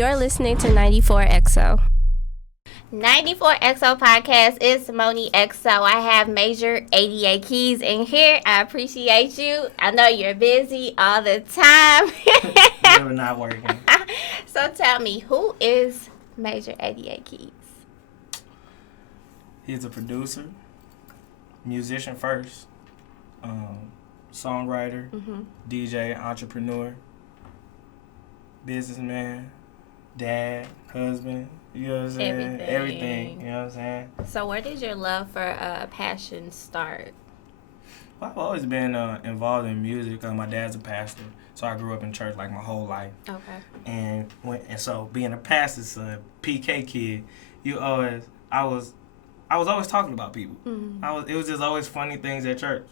You're listening to 94XO. 94XO podcast is Moni XO. I have Major 88 Keys in here. I appreciate you. I know you're busy all the time. Never not working. So tell me, who is Major 88 Keys? He's a producer, musician first, songwriter, DJ, entrepreneur, businessman, dad, husband. You know what I'm saying? Everything. You know what I'm saying? So where did your love for passion start? Well, I've always been involved in music. My dad's a pastor, so I grew up in church like my whole life. Okay. And so being a pastor's son, PK kid, I was always talking about people. It was just always funny things at church.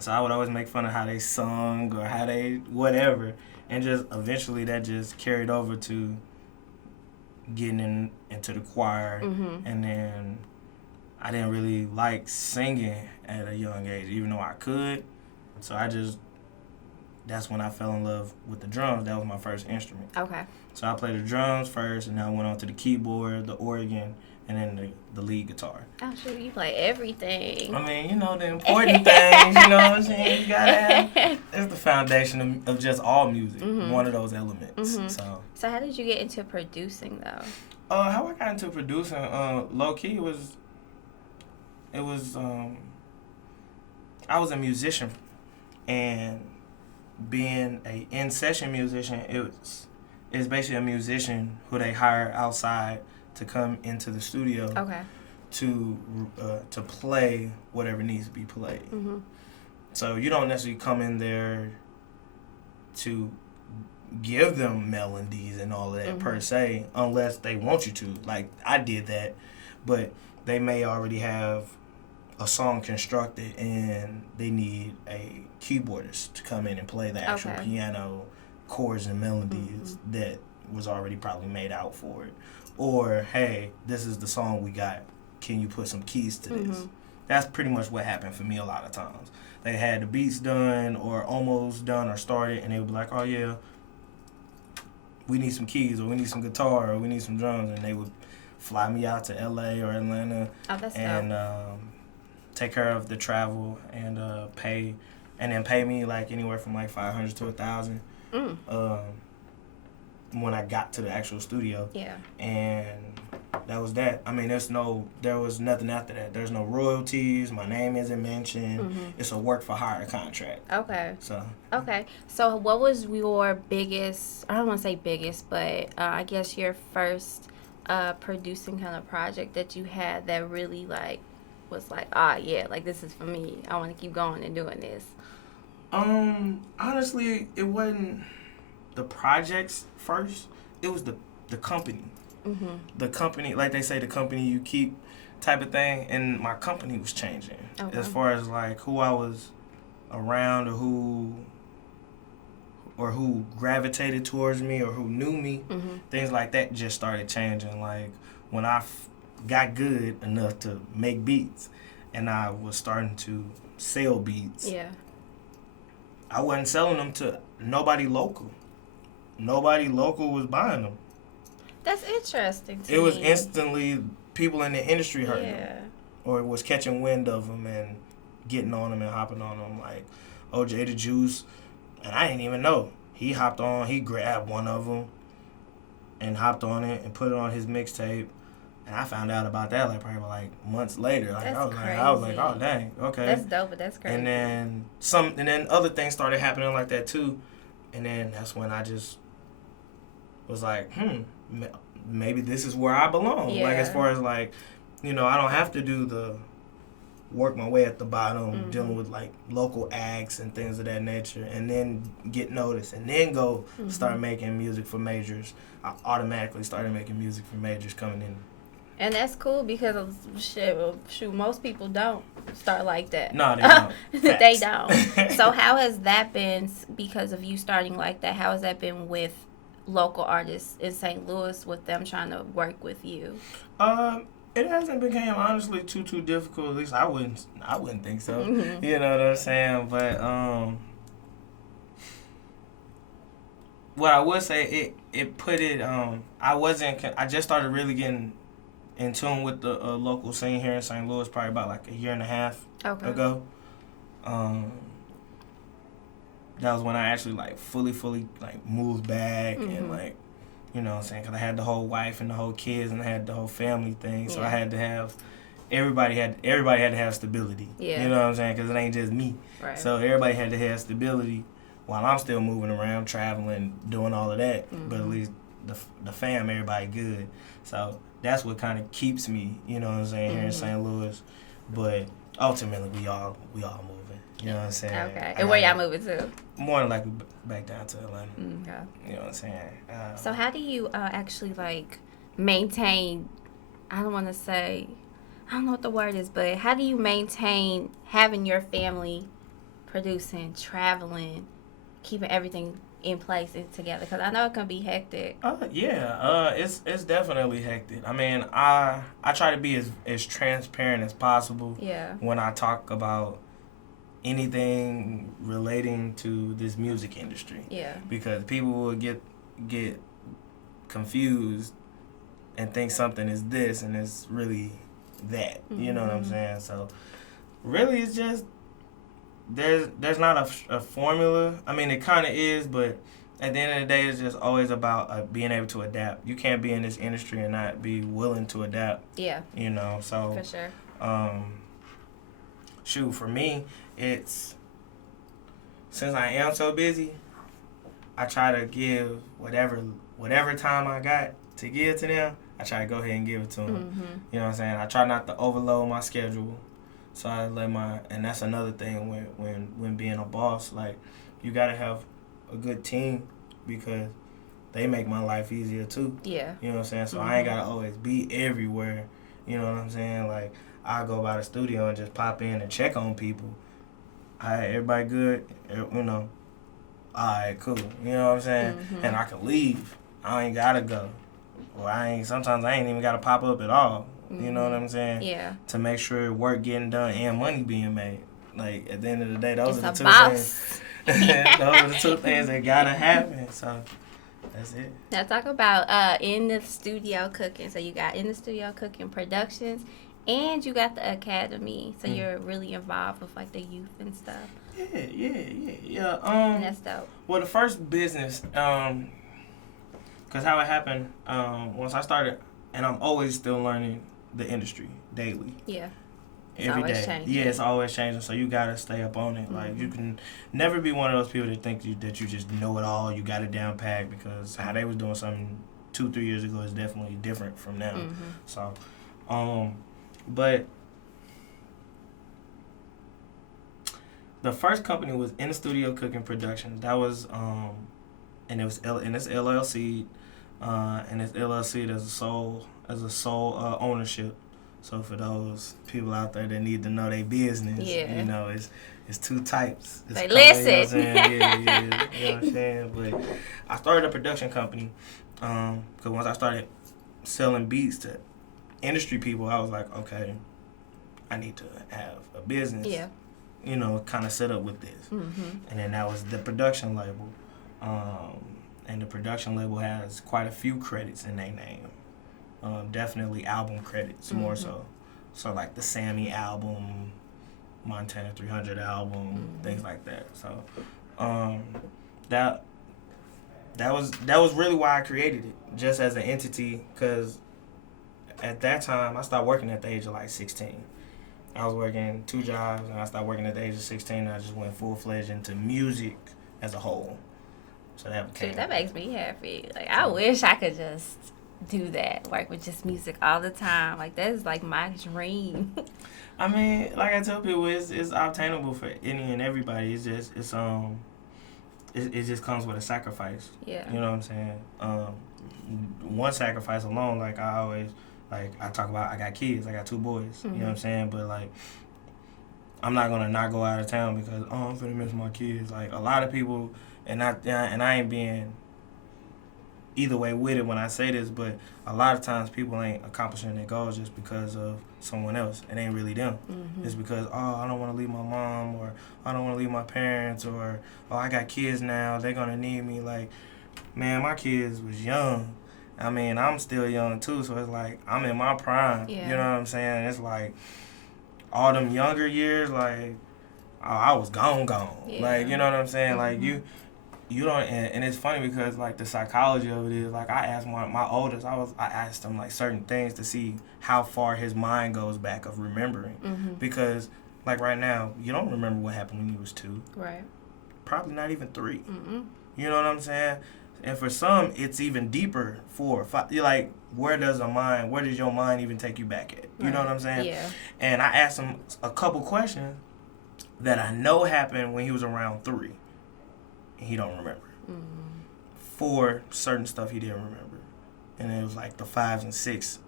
So I would always make fun of how they sung or how they whatever, and just eventually that just carried over to getting into the choir, and then I didn't really like singing at a young age, even though I could. So that's when I fell in love with the drums. That was my first instrument. Okay. So I played the drums first, and then I went on to the keyboard, the organ, and then the lead guitar. Oh, shoot, you play everything. I mean, the important things, you know what I'm saying? You gotta have, it's the foundation of just all music, one of those elements. So how did you get into producing, though? How I got into producing, low-key, I was a musician, and being a in-session musician, it's basically a musician who they hire outside to come into the studio to play whatever needs to be played. So you don't necessarily come in there to give them melodies and all of that per se, unless they want you to. Like, I did that, but they may already have a song constructed and they need a keyboardist to come in and play the actual piano chords and melodies that was already probably made out for it. Or, hey, this is the song we got. Can you put some keys to this? That's pretty much what happened for me a lot of times. They had the beats done or almost done or started, and they would be like, oh, yeah, we need some keys, or we need some guitar, or we need some drums. And they would fly me out to L.A. or Atlanta and take care of the travel and pay me like anywhere from like $500 to $1,000. When I got to the actual studio. Yeah. And that was that. I mean, there was nothing after that. There's no royalties. My name isn't mentioned. It's a work for hire contract. Okay. So what was your biggest, I don't want to say biggest, but I guess your first producing kind of project that you had that really was this is for me. I want to keep going and doing this. Honestly, it wasn't the projects first. It was the company. The company, like they say, the company you keep type of thing. And my company was changing as far as like who I was around, or who gravitated towards me, or who knew me. Things like that just started changing. Like when I got good enough to make beats, and I was starting to sell beats. Yeah. I wasn't selling them to nobody local. Nobody local was buying them. That's interesting to me. It was instantly people in the industry heard them. Or was catching wind of them and getting on them and hopping on them. Like OJ the Juice, and I didn't even know. He hopped on, he grabbed one of them and hopped on it and put it on his mixtape. And I found out about that probably months later. I was like, oh dang, okay. That's dope, but that's crazy. And then other things started happening like that too. And then that's when I just was like, maybe this is where I belong. Yeah. Like as far as I don't have to do the work my way at the bottom, dealing with local acts and things of that nature, and then get noticed, and then go start making music for majors. I automatically started making music for majors coming in. And that's cool because most people don't start like that. No, they don't. They don't. So how has that been, because of you starting like that, how has that been with local artists in St. Louis, with them trying to work with you? It hasn't become honestly too difficult. At least I wouldn't think so. You know what I'm saying? But what I would say, it put it. I just started really getting in tune with the local scene here in St. Louis probably about like a year and a half ago. That was when I actually like fully like moved back and like, you know what I'm saying, because I had the whole wife and the whole kids and I had the whole family thing, so I had to have everybody had to have stability. You know what I'm saying, because it ain't just me. Right. So everybody had to have stability while I'm still moving around, traveling, doing all of that. But at least the fam, everybody good. So that's what kind of keeps me, you know what I'm saying, here in St. Louis. But ultimately, we all moving. You know what I'm saying? Okay. And where y'all moving to? More than likely back down to Atlanta. Okay. You know what I'm saying? So how do you actually like maintain? I don't want to say, I don't know what the word is, but how do you maintain having your family producing, traveling, keeping everything in place and together? Because I know it can be hectic. It's definitely hectic. I mean, I try to be as transparent as possible. Yeah. When I talk about anything relating to this music industry. Yeah. Because people will get confused and think something is this and it's really that. You know what I'm saying? So really it's just there's not a formula. I mean, it kind of is, but at the end of the day, it's just always about being able to adapt. You can't be in this industry and not be willing to adapt. Yeah. You know, so for sure. For me, it's since I am so busy, I try to give whatever time I got to give to them. I try to go ahead and give it to them. You know what I'm saying? I try not to overload my schedule. So I and that's another thing when being a boss, like you gotta have a good team because they make my life easier too. Yeah. You know what I'm saying? So I ain't gotta always be everywhere. You know what I'm saying? Like I go by the studio and just pop in and check on people. Everybody good? You know. Alright, cool. You know what I'm saying? And I can leave. I ain't gotta go. Or sometimes I ain't even gotta pop up at all. You know what I'm saying? Yeah. To make sure work getting done and money being made. Like at the end of the day, those are the two things. Those are the two things that gotta happen. So that's it. Now talk about in the studio cooking. So you got in the studio cooking productions, and you got the academy. So you're really involved with like the youth and stuff. Yeah. And that's dope. Well, the first business, cause how it happened, once I started, and I'm always still learning the industry daily. Yeah. Every day. Changing. Yeah, it's always changing. So you gotta stay up on it. Like you can never be one of those people that think that you just know it all. You got it down pat because how they was doing something 2-3 years ago is definitely different from now. So, but the first company was In the Studio Cooking Productions. That was and it was it's LLC, and it's LLC as a sole ownership. So for those people out there that need to know their business, you know, it's two types. It's they listen. You know what I'm saying? Yeah. You know what I'm saying? But I started a production company because once I started selling beats to industry people, I was like, okay, I need to have a business. Yeah. You know, kind of set up with this. And then that was the production label. And the production label has quite a few credits in their name. Definitely album credits more so. So like the Sammy album, Montana 300 album, things like that. So that was really why I created it, just as an entity, because at that time I started working at the age of like 16. I was working 2 jobs and I started working at the age of 16 and I just went full-fledged into music as a whole. So that makes me happy. Like I wish I could just do that, work with just music all the time. Like that is like my dream. I mean, like I tell people, it's obtainable for any and everybody. It's just it just comes with a sacrifice. Yeah. You know what I'm saying? One sacrifice alone, like I always I talk about, I got kids, I got 2 boys. You know what I'm saying? But like I'm not gonna not go out of town because I'm gonna miss my kids. Like a lot of people, and I ain't being either way with it when I say this, but a lot of times people ain't accomplishing their goals just because of someone else. It ain't really them. It's because, I don't want to leave my mom, or I don't want to leave my parents, or I got kids now, they're going to need me. Like, man, my kids was young. I mean, I'm still young too, so it's like I'm in my prime. Yeah. You know what I'm saying? It's like all them younger years, like I was gone. Yeah. Like, you know what I'm saying? Like you don't, and it's funny because like the psychology of it is like I asked my oldest, I asked him like certain things to see how far his mind goes back of remembering, because like right now you don't remember what happened when you was 2, right? Probably not even 3. You know what I'm saying? And for some, it's even deeper. 4 or 5. You're like, where does your mind even take you back at? You know what I'm saying? Yeah. And I asked him a couple questions that I know happened when he was around 3. And he don't remember. 4, certain stuff he didn't remember. And it was like the 5s and 6,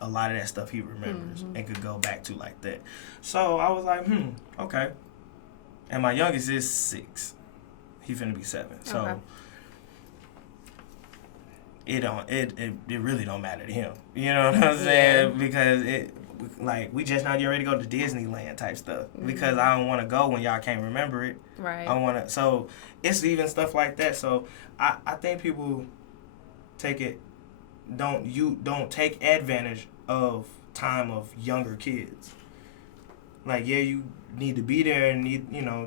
a lot of that stuff he remembers and could go back to like that. So I was like, okay. And my youngest is 6. He finna be 7. So Okay. it really don't matter to him. You know what I'm saying? Because like we just not getting ready to go to Disneyland type stuff. Because I don't want to go when y'all can't remember it. Right. I want to. So it's even stuff like that. So I think people don't take advantage of time of younger kids. Like, yeah, you need to be there and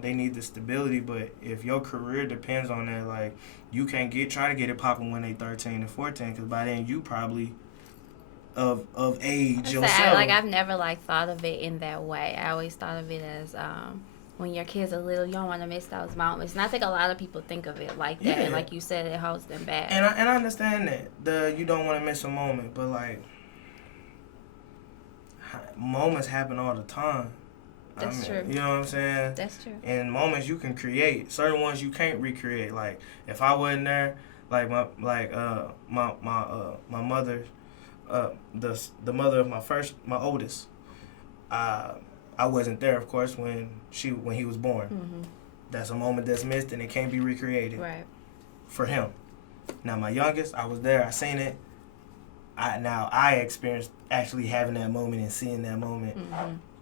they need the stability, but if your career depends on that, like, you can't try to get it popping when they 13 and 14, because by then you probably of age yourself. Like, I've never like thought of it in that way. I always thought of it as when your kids are little, you don't want to miss those moments. And I think a lot of people think of it like that. And like you said, it holds them back. And I understand that you don't want to miss a moment, but like moments happen all the time. That's true. You know what I'm saying? That's true. And moments you can create. Certain ones you can't recreate. Like if I wasn't there, like my mother, the mother of my oldest, I wasn't there, of course, when he was born. That's a moment that's missed and it can't be recreated. Right. For him. Now my youngest, I was there. I seen it. I experienced actually having that moment and seeing that moment.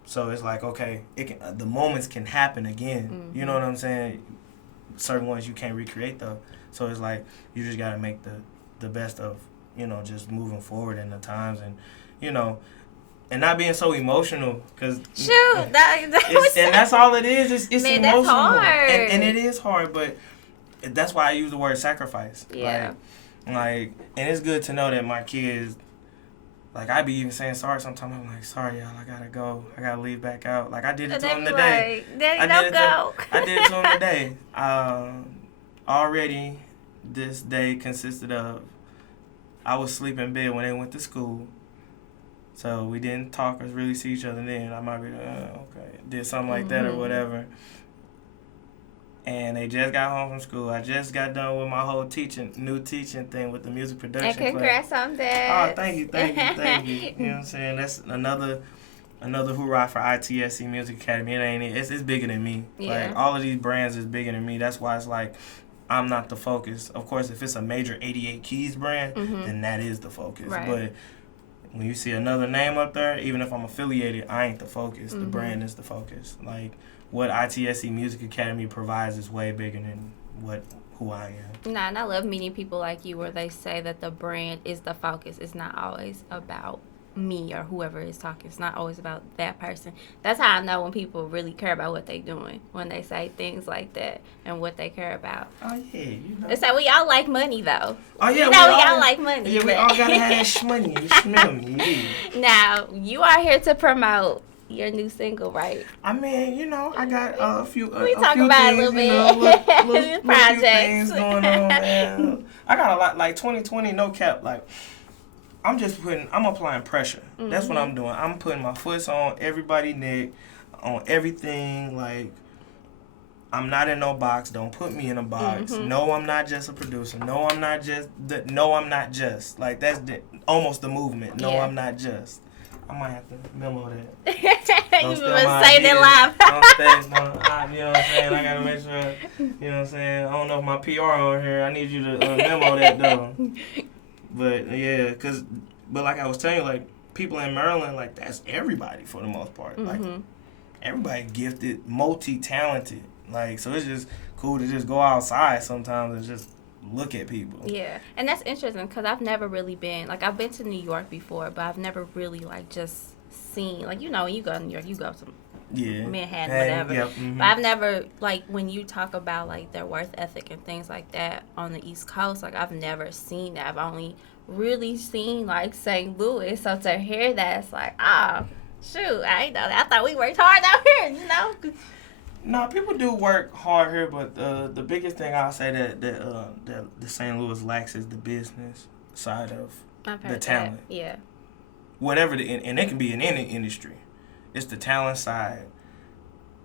So it's like, okay, the moments can happen again. You know what I'm saying? Certain ones you can't recreate though. So it's like you just gotta make the best of, just moving forward in the times and, and not being so emotional. Cause and that's all it is. It's man, emotional. That's hard. And it is hard, but that's why I use the word sacrifice. Yeah. Like, and it's good to know that my kids. Like, I be even saying sorry sometimes. I'm like, sorry, y'all, I gotta go. I gotta leave back out. Like, I did it to him today. Daddy, don't go. I did it to him today. Already, this day consisted of, I was sleeping in bed when they went to school. So, we didn't talk or really see each other then. I might be like, okay. Did something like that or whatever. And they just got home from school. I just got done with my whole new teaching thing with the music production. And congrats on that. Oh, thank you. You know what I'm saying? That's another hoorah for ITSC Music Academy. It's bigger than me. Yeah. Like, all of these brands is bigger than me. That's why it's like, I'm not the focus. Of course, if it's a major 88 Keys brand, then that is the focus. Right. But when you see another name up there, even if I'm affiliated, I ain't the focus. The brand is the focus. Like, what ITSC Music Academy provides is way bigger than who I am. Nah, and I love meeting people like you where they say that the brand is the focus. It's not always about me or whoever is talking. It's not always about that person. That's how I know when people really care about what they're doing, when they say things like that and what they care about. Oh, yeah. It's like we all like money, though. Oh, yeah. We all like money. Yeah, we all got to have that shmoney. You smell me. Yeah. Now, you are here to promote your new single, right? I mean, I got a few. We talk few about things, it a little bit. Little Projects. few things going on, man. I got a lot. Like 2020, no cap. Like I'm applying pressure. That's what I'm doing. I'm putting my foot on everybody's neck, on everything. Like I'm not in no box. Don't put me in a box. No, I'm not just a producer. No, I'm not just. Like that's almost the movement. No, I'm not just. I might have to memo that. You must say that live. Don't stay my, you know what I'm saying? I gotta make sure, you know what I'm saying? I don't know if my PR on here. I need you to memo that though. But yeah, but like I was telling you, like people in Maryland, like that's everybody for the most part. Like everybody gifted, multi-talented. Like so, it's just cool to just go outside sometimes and just look at people. Yeah, and that's interesting because I've never really been, like, I've been to New York before, but I've never really, like, just seen, like, you know, when you go to New York, you go to Manhattan, whatever. Yep, mm-hmm. But I've never, like, when you talk about, like, their work ethic and things like that on the East Coast, like, I've never seen that. I've only really seen, like, St. Louis. So to hear that, it's like, shoot, I ain't know that. I thought we worked hard out here, you know? No, people do work hard here, but the biggest thing I'll say that the St. Louis lacks is the business side of the talent. That. Yeah. Whatever and it can be in any industry. It's the talent side.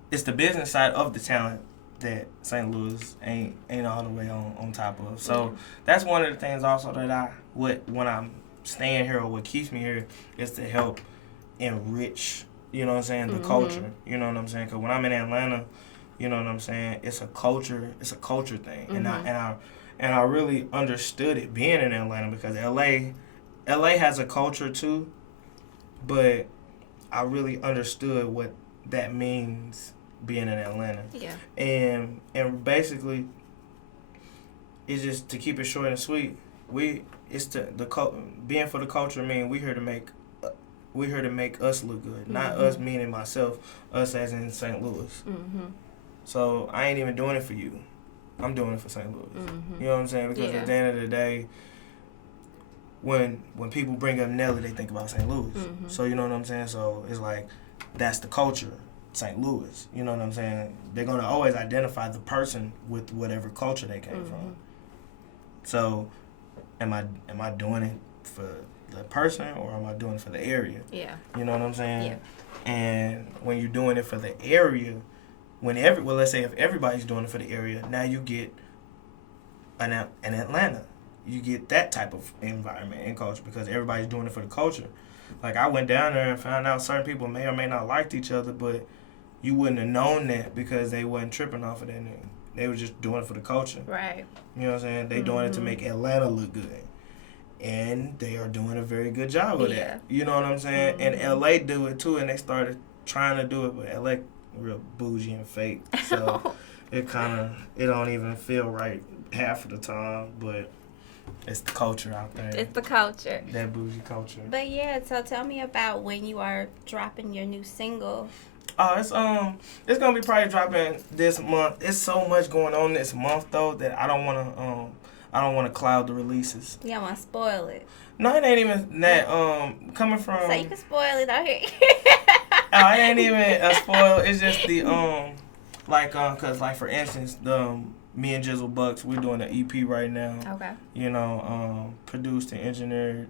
It's the business side of the talent that St. Louis ain't all the way on top of. So that's one of the things also that when I'm staying here or what keeps me here is to help enrich, you know what I'm saying, the culture. You know what I'm saying? Because when I'm in Atlanta, you know what I'm saying, it's a culture thing. And I really understood it being in Atlanta because LA has a culture too, but I really understood what that means being in Atlanta. Yeah. And basically, it's just to keep it short and sweet. Being for the culture mean we here to make us look good. Not us meaning myself, us as in St. Louis. So I ain't even doing it for you. I'm doing it for St. Louis. You know what I'm saying? Because at the end of the day, when people bring up NLE, they think about St. Louis. So you know what I'm saying? So it's like, that's the culture, St. Louis. You know what I'm saying? They're going to always identify the person with whatever culture they came from. So am I doing it for the person or am I doing it for the area? Yeah. You know what I'm saying? Yeah. And when you're doing it for the area, let's say if everybody's doing it for the area, now you get an Atlanta. You get that type of environment and culture because everybody's doing it for the culture. Like, I went down there and found out certain people may or may not liked each other, but you wouldn't have known that because they wasn't tripping off of that name. They were just doing it for the culture. Right. You know what I'm saying? They doing it to make Atlanta look good. And they are doing a very good job of that. You know what I'm saying? And LA do it too, and they started trying to do it, but LA real bougie and fake. So it don't even feel right half of the time, but it's the culture out there. It's the culture. That bougie culture. But yeah, so tell me about when you are dropping your new single. Oh, it's gonna be probably dropping this month. It's so much going on this month though that I don't wanna cloud the releases. Yeah, I wanna spoil it. No, it ain't even that. Coming from. So you can spoil it out here. It ain't even a spoil. It's just the cause like for instance me and Jizzle Bucks, we're doing an EP right now. Okay. You know, produced and engineered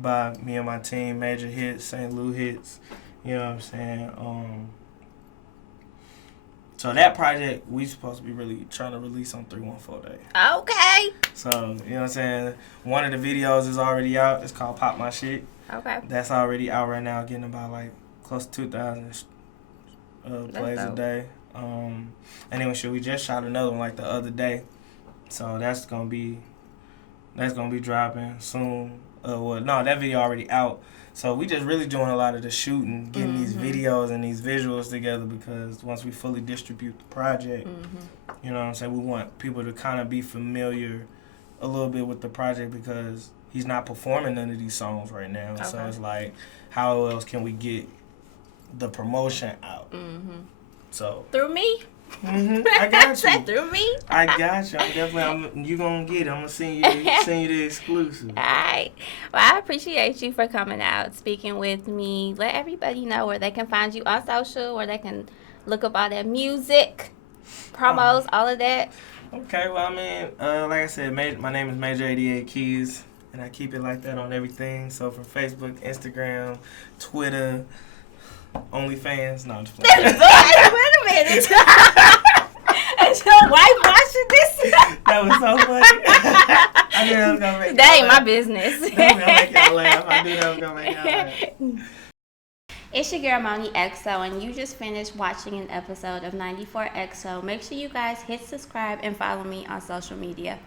by me and my team, Major Hits, St. Louis Hits. You know what I'm saying? So that project, we supposed to be really trying to release on 314 Day. Okay. So, you know what I'm saying? One of the videos is already out. It's called Pop My Shit. Okay. That's already out right now, getting about like close to 2,000 plays a day. And then we just shot another one like the other day. So that's gonna be dropping soon. That video already out. So we just really doing a lot of the shooting, getting these videos and these visuals together because once we fully distribute the project, you know what I'm saying, we want people to kind of be familiar a little bit with the project because he's not performing none of these songs right now. Okay. So it's like, how else can we get the promotion out? So through me? I got you. Through me? I got you. You gonna get it. I'm gonna send you the exclusive. All right. Well, I appreciate you for coming out, speaking with me. Let everybody know where they can find you on social, where they can look up all that music, promos, all of that. Okay. Well, I mean, like I said, my name is Major 88 Keys, and I keep it like that on everything. So from Facebook, Instagram, Twitter. OnlyFans? No, I'm just playing. Wait a minute. Is your wife watching this? That was so funny. I knew that was going to make that ain't my business. That was going to make y'all laugh. I knew that was going to make y'all laugh. It's your girl, Moni XO, and you just finished watching an episode of 94XO. Make sure you guys hit subscribe and follow me on social media.